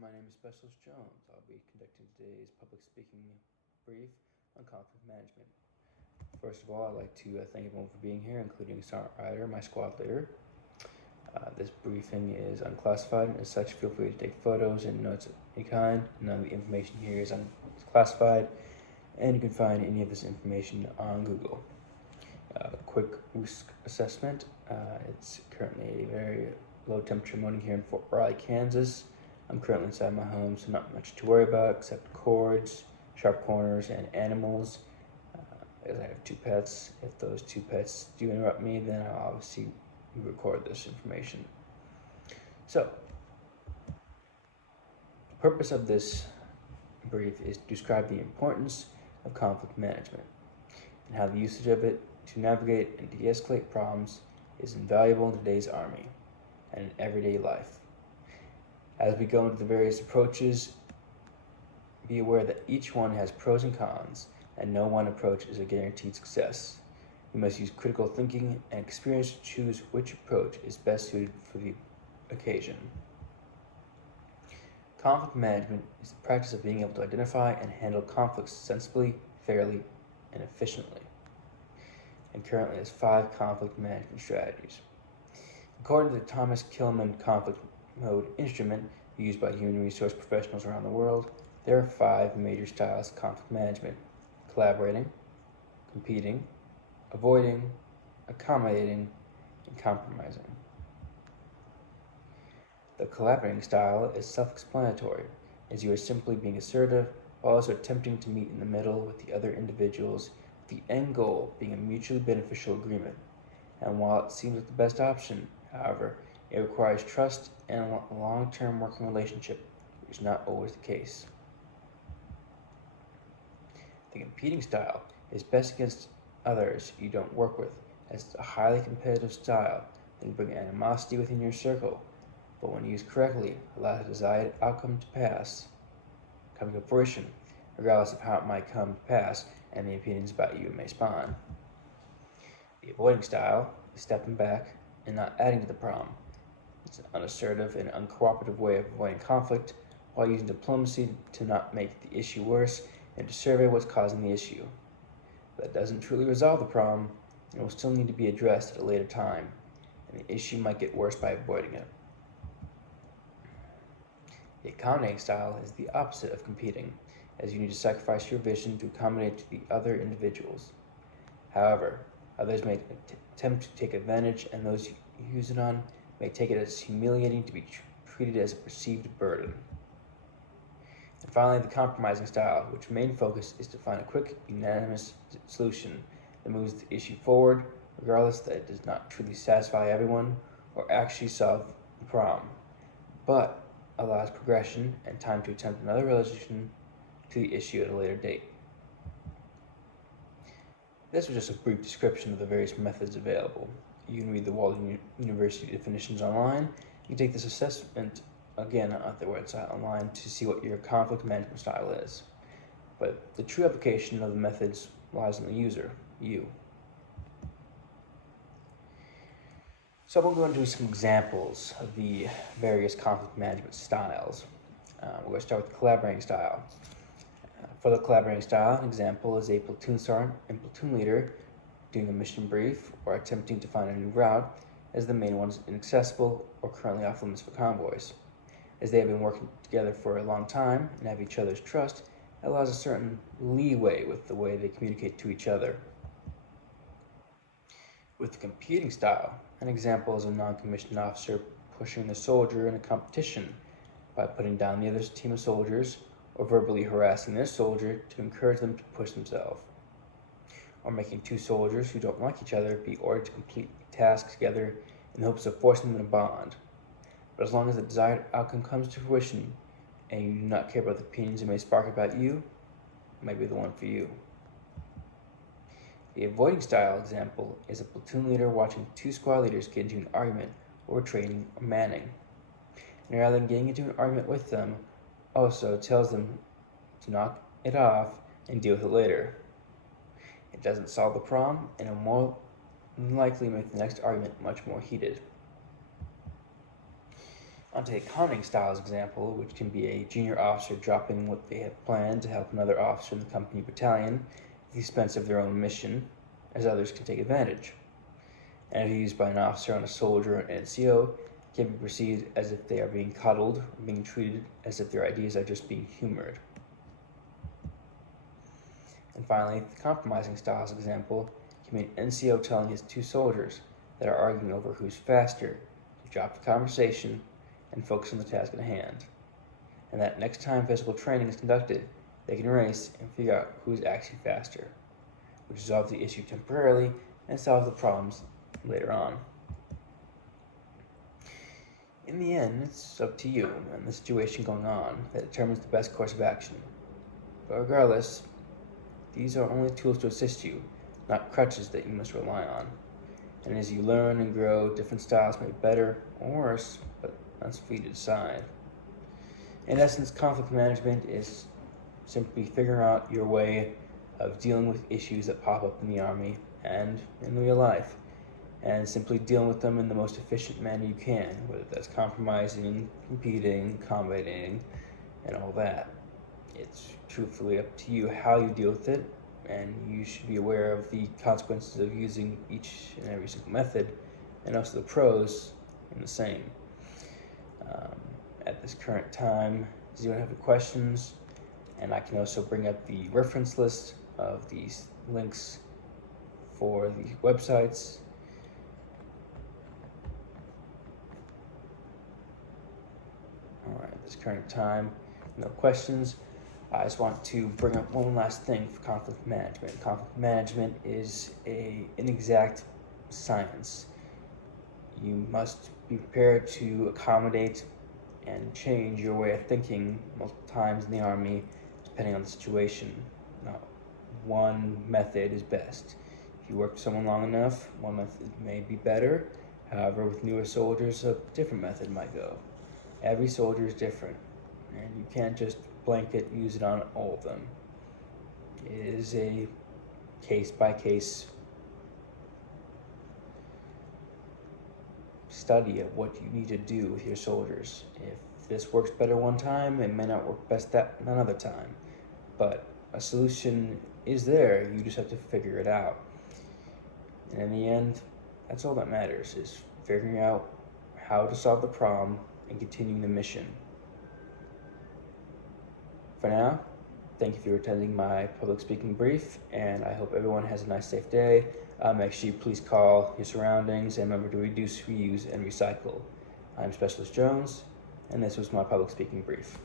my name is Spc Jones. I'll be conducting today's public speaking brief on conflict management. First of all, I'd like to thank everyone for being here, including Sergeant Ryder, my squad leader. This briefing is unclassified, and as such, feel free to take photos and notes of any kind. None of the information here is unclassified, and you can find any of this information on Google. Quick risk assessment. It's currently a very low temperature morning here in Fort Riley, Kansas. I'm currently inside my home, so not much to worry about except cords, sharp corners, and animals. As I have two pets, if those two pets do interrupt me, then I'll obviously record this information. So, the purpose of this brief is to describe the importance of conflict management and how the usage of it to navigate and de-escalate problems is invaluable in today's Army and in everyday life. As we go into the various approaches, be aware that each one has pros and cons, and no one approach is a guaranteed success. You must use critical thinking and experience to choose which approach is best suited for the occasion. Conflict management is the practice of being able to identify and handle conflicts sensibly, fairly, and efficiently. And currently has 5 conflict management strategies. According to the Thomas Kilmann Conflict Mode instrument used by human resource professionals around the world, there are 5 major styles of conflict management: collaborating, competing, avoiding, accommodating, and compromising. The collaborating style is self-explanatory, as you are simply being assertive while also attempting to meet in the middle with the other individuals, with the end goal being a mutually beneficial agreement. And while it seems like the best option, however, it requires trust and a long-term working relationship, which is not always the case. The competing style is best against others you don't work with, as it's a highly competitive style that can bring animosity within your circle, but when used correctly, allows the desired outcome to come to fruition, regardless of how it might come to pass and the opinions about you it may spawn. The avoiding style is stepping back and not adding to the problem. It's an unassertive and uncooperative way of avoiding conflict while using diplomacy to not make the issue worse and to survey what's causing the issue. That doesn't truly resolve the problem, and will still need to be addressed at a later time, and the issue might get worse by avoiding it. The accommodating style is the opposite of competing, as you need to sacrifice your vision to accommodate to the other individuals. However, others may attempt to take advantage, and those you use it on may take it as humiliating to be treated as a perceived burden. And finally, the compromising style, which main focus is to find a quick, unanimous solution that moves the issue forward, regardless that it does not truly satisfy everyone or actually solve the problem, but allows progression and time to attempt another resolution to the issue at a later date. This was just a brief description of the various methods available. You can read the Walden University definitions online. You can take this assessment again on their website online to see what your conflict management style is. But the true application of the methods lies in the user, you. So we'll go into some examples of the various conflict management styles. We're going to start with the collaborating style. For the collaborating style, an example is a platoon sergeant and platoon leader doing a mission brief or attempting to find a new route, as the main one is inaccessible or currently off limits for convoys. As they have been working together for a long time and have each other's trust, it allows a certain leeway with the way they communicate to each other. With the competing style, an example is a non-commissioned officer pushing the soldier in a competition by putting down the other team of soldiers or verbally harassing their soldier to encourage them to push themselves, or making 2 soldiers who don't like each other be ordered to complete tasks together in the hopes of forcing them to bond. But as long as the desired outcome comes to fruition and you do not care about the opinions it may spark about you, it might be the one for you. The avoiding style example is a platoon leader watching 2 squad leaders get into an argument over training or manning, and rather than getting into an argument with them, also tells them to knock it off and deal with it later. It doesn't solve the problem, and it will more than likely make the next argument much more heated. Onto a conning styles example, which can be a junior officer dropping what they have planned to help another officer in the company battalion at the expense of their own mission, as others can take advantage. And if used by an officer on a soldier or an NCO, it can be perceived as if they are being coddled or being treated as if their ideas are just being humored. And finally, the compromising styles example can be an NCO telling his two soldiers that are arguing over who's faster to drop the conversation and focus on the task at hand, and that next time physical training is conducted, they can race and figure out who is actually faster, which resolves the issue temporarily and solves the problems later on. In the end, it's up to you and the situation going on that determines the best course of action. But regardless, these are only tools to assist you, not crutches that you must rely on. And as you learn and grow, different styles may be better or worse, but that's for you to decide. In essence, conflict management is simply figuring out your way of dealing with issues that pop up in the Army and in real life, and simply dealing with them in the most efficient manner you can, whether that's compromising, competing, accommodating, and all that. It's truthfully up to you how you deal with it, and you should be aware of the consequences of using each and every single method, and also the pros in the same. At this current time, does anyone have any questions? And I can also bring up the reference list of these links for the websites. Alright, at this current time, no questions. I just want to bring up one last thing for conflict management. Conflict management is an inexact science. You must be prepared to accommodate and change your way of thinking multiple times in the Army, depending on the situation. Not one method is best. If you work with someone long enough, one method may be better. However, with newer soldiers, a different method might go. Every soldier is different, and you can't just blanket use it on all of them. It is a case-by-case study of what you need to do with your soldiers. If this works better one time, it may not work best another time, but a solution is there. You just have to figure it out. And in the end, that's all that matters, is figuring out how to solve the problem and continuing the mission. For now, thank you for attending my public speaking brief, and I hope everyone has a nice, safe day. Make sure you please call your surroundings and remember to reduce, reuse, and recycle. I'm Specialist Jones, and this was my public speaking brief.